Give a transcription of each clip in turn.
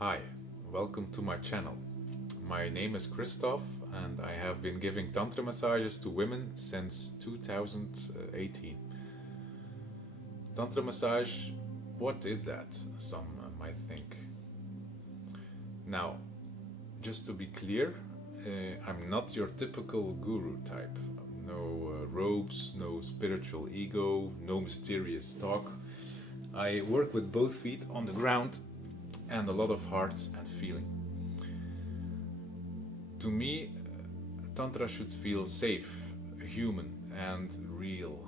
Hi, welcome to my channel. My name is Christophe and I have been giving Tantra massages to women since 2018. Tantra massage, what is that? Some might think. Now, just to be clear, I'm not your typical guru type. No robes, no spiritual ego, no mysterious talk. I work with both feet on the ground and a lot of heart and feeling. To me, Tantra should feel safe, human, and real.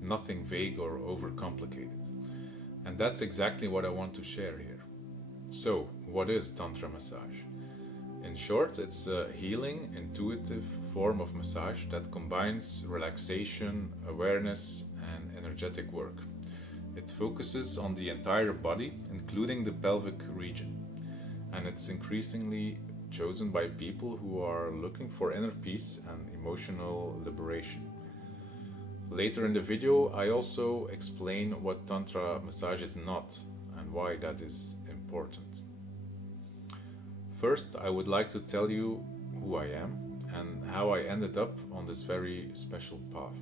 Nothing vague or overcomplicated. And that's exactly what I want to share here. So, what is Tantra massage? In short, it's a healing, intuitive form of massage that combines relaxation, awareness, and energetic work. It focuses on the entire body, including the pelvic region, and it's increasingly chosen by people who are looking for inner peace and emotional liberation. Later in the video, I also explain what Tantra massage is not and why that is important. First, I would like to tell you who I am and how I ended up on this very special path.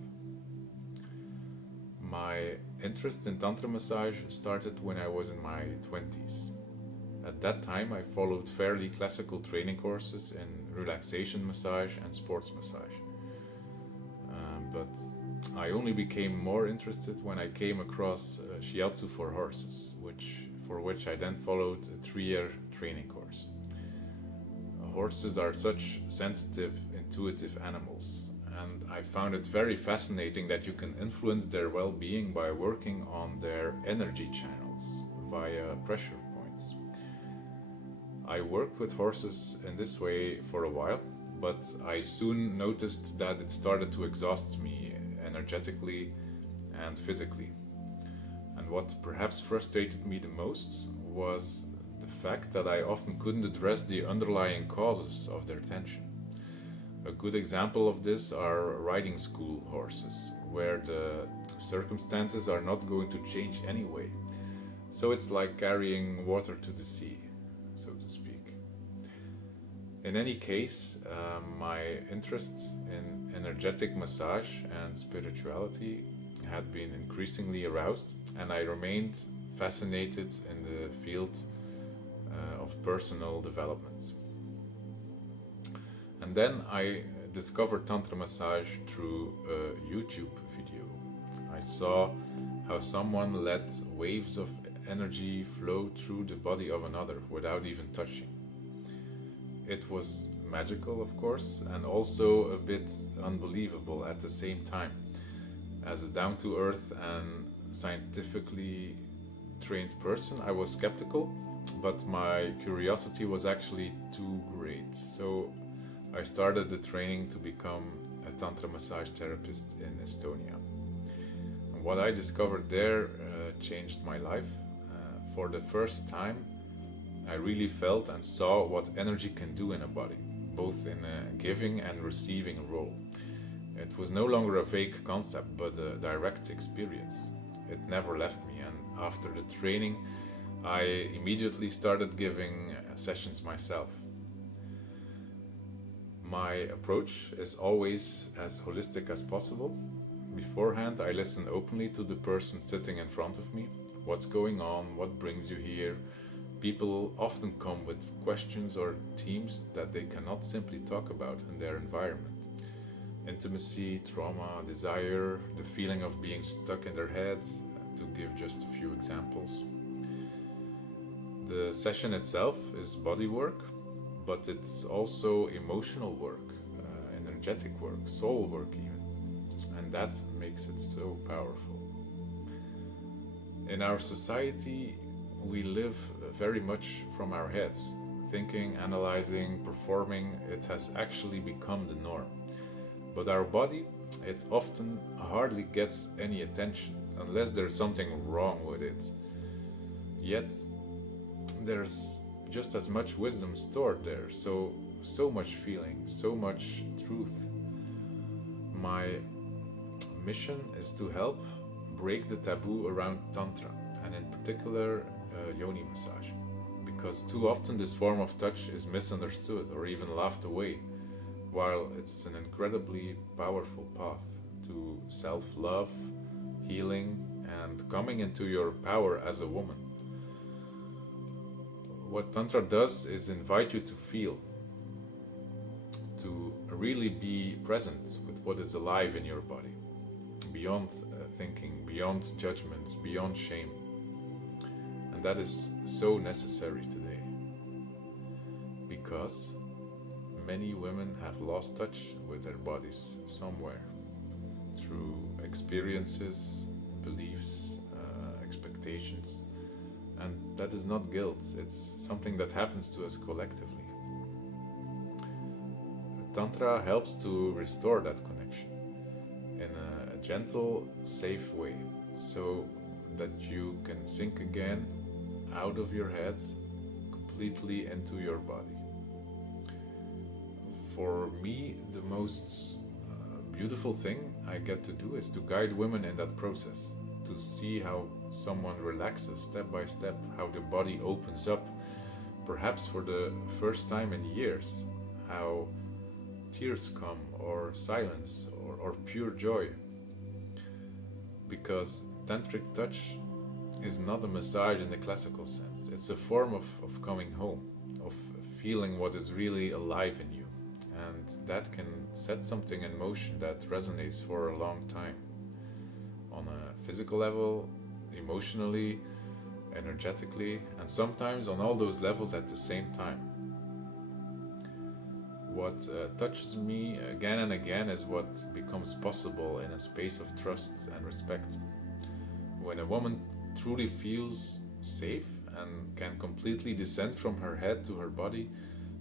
My interest in Tantra massage started when I was in my 20s. At that time, I followed fairly classical training courses in relaxation massage and sports massage. But I only became more interested when I came across shiatsu for horses, for which I then followed a 3-year training course. Horses are such sensitive, intuitive animals, and I found it very fascinating that you can influence their well-being by working on their energy channels via pressure points. I worked with horses in this way for a while, but I soon noticed that it started to exhaust me energetically and physically. And what perhaps frustrated me the most was the fact that I often couldn't address the underlying causes of their tension. A good example of this are riding school horses, where the circumstances are not going to change anyway. So it's like carrying water to the sea, so to speak. In any case, my interests in energetic massage and spirituality had been increasingly aroused, and I remained fascinated in the field of personal development. And then I discovered Tantra massage through a YouTube video. I saw how someone let waves of energy flow through the body of another without even touching. It was magical, of course, and also a bit unbelievable at the same time. As a down to earth and scientifically trained person, I was skeptical, but my curiosity was actually too great. So I started the training to become a Tantra massage therapist in Estonia. And what I discovered there changed my life. For the first time, I really felt and saw what energy can do in a body, both in a giving and receiving role. It was no longer a vague concept, but a direct experience. It never left me, and after the training, I immediately started giving sessions myself. My approach is always as holistic as possible. Beforehand, I listen openly to the person sitting in front of me. What's going on? What brings you here? People often come with questions or themes that they cannot simply talk about in their environment. Intimacy, trauma, desire, the feeling of being stuck in their heads, to give just a few examples. The session itself is body work, but it's also emotional work, energetic work, soul work even, and that makes it so powerful. In our society, we live very much from our heads. Thinking, analyzing, performing, it has actually become the norm. But our body, it often hardly gets any attention unless there's something wrong with it. Yet, there's just as much wisdom stored there, so much feeling, so much truth. My mission is to help break the taboo around Tantra, and in particular yoni massage, because too often this form of touch is misunderstood or even laughed away, while it's an incredibly powerful path to self love, healing, and coming into your power as a woman. What Tantra does is invite you to feel, to really be present with what is alive in your body, beyond thinking, beyond judgments, beyond shame. And that is so necessary today because many women have lost touch with their bodies somewhere through experiences, beliefs, expectations. And that is not guilt, it's something that happens to us collectively. Tantra helps to restore that connection in a gentle, safe way so that you can sink again out of your head completely into your body. For me, the most beautiful thing I get to do is to guide women in that process, to see how someone relaxes step by step, how the body opens up, perhaps for the first time in years, how tears come, or silence, or pure joy. Because tantric touch is not a massage in the classical sense. It's a form of coming home, of feeling what is really alive in you. And that can set something in motion that resonates for a long time. On a physical level, emotionally, energetically, and sometimes on all those levels at the same time. What touches me again and again is what becomes possible in a space of trust and respect. When a woman truly feels safe and can completely descend from her head to her body,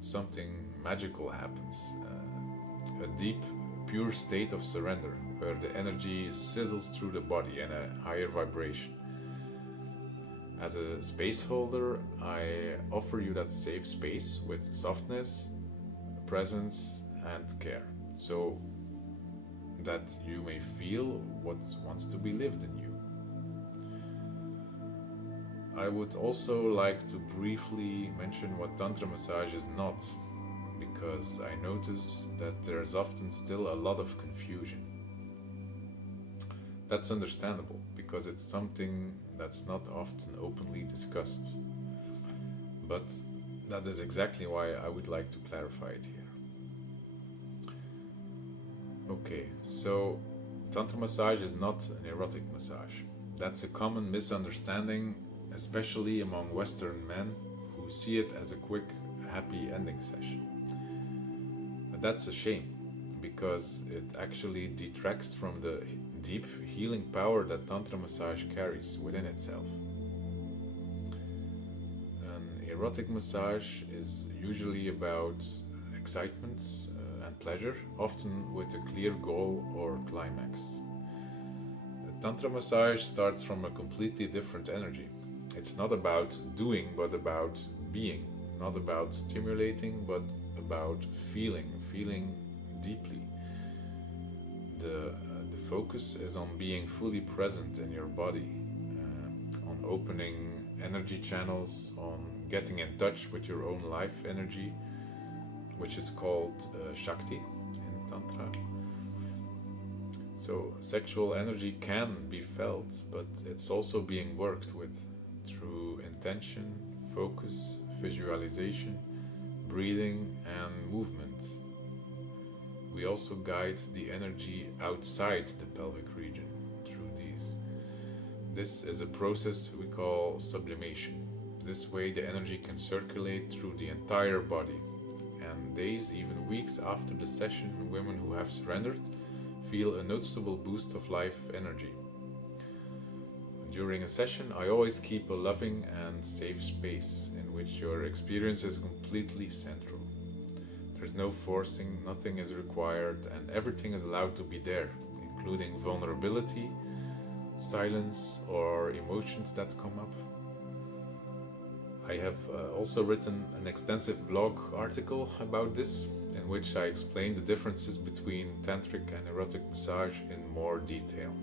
something magical happens. A deep, pure state of surrender, where the energy sizzles through the body in a higher vibration. As a space holder, I offer you that safe space with softness, presence, and care, so that you may feel what wants to be lived in you. I would also like to briefly mention what Tantra massage is not, because I notice that there's often still a lot of confusion. That's understandable, because it's something that's not often openly discussed. But that is exactly why I would like to clarify it here. Okay, so Tantra massage is not an erotic massage. That's a common misunderstanding, especially among Western men who see it as a quick, happy ending session. And that's a shame, because it actually detracts from the deep healing power that Tantra massage carries within itself. An erotic massage is usually about excitement and pleasure, often with a clear goal or climax. The Tantra massage starts from a completely different energy. It's not about doing, but about being. Not about stimulating, but about feeling deeply. The focus is on being fully present in your body, on opening energy channels, on getting in touch with your own life energy, which is called Shakti in Tantra. So sexual energy can be felt, but it's also being worked with through intention, focus, visualization, breathing, and movement. We also guide the energy outside the pelvic region through these. This is a process we call sublimation. This way the energy can circulate through the entire body, and days, even weeks after the session, women who have surrendered feel a noticeable boost of life energy. During a session, I always keep a loving and safe space in which your experience is completely central. There's no forcing, nothing is required, and everything is allowed to be there, including vulnerability, silence, or emotions that come up. I have also written an extensive blog article about this, in which I explain the differences between tantric and erotic massage in more detail.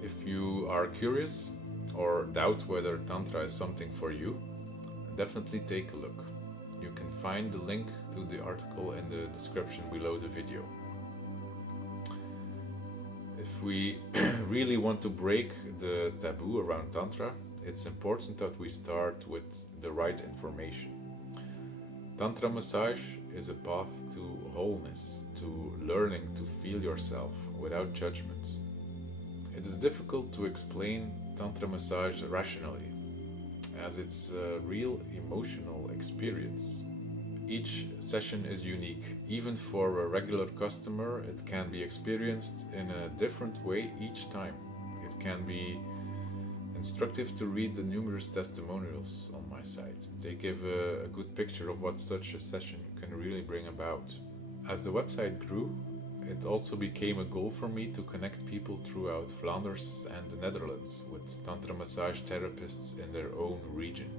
If you are curious or doubt whether Tantra is something for you, definitely take a look. You can find the link to the article in the description below the video. If we really want to break the taboo around Tantra, it's important that we start with the right information. Tantra massage is a path to wholeness, to learning to feel yourself without judgment. It is difficult to explain Tantra massage rationally, as it's a real emotional experience. Each session is unique. Even for a regular customer, it can be experienced in a different way each time. It can be instructive to read the numerous testimonials on my site. They give a good picture of what such a session can really bring about. As the website grew, it also became a goal for me to connect people throughout Flanders and the Netherlands with Tantra massage therapists in their own region,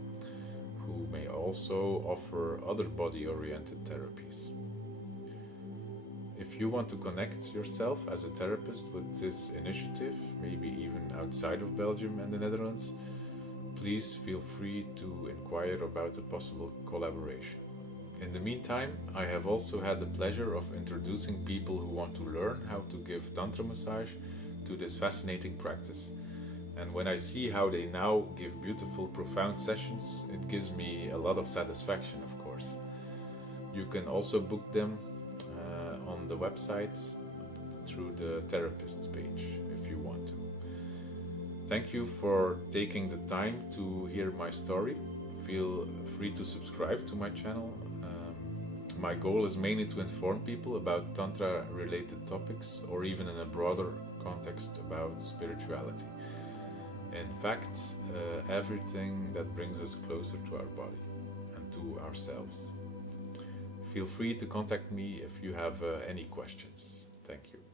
who may also offer other body-oriented therapies. If you want to connect yourself as a therapist with this initiative, maybe even outside of Belgium and the Netherlands, please feel free to inquire about a possible collaboration. In the meantime, I have also had the pleasure of introducing people who want to learn how to give Tantra massage to this fascinating practice. And when I see how they now give beautiful, profound sessions, it gives me a lot of satisfaction, of course. You can also book them on the website through the therapist's page if you want to. Thank you for taking the time to hear my story. Feel free to subscribe to my channel. My goal is mainly to inform people about Tantra related topics, or even in a broader context about spirituality. In fact, everything that brings us closer to our body and to ourselves. Feel free to contact me if you have any questions. Thank you.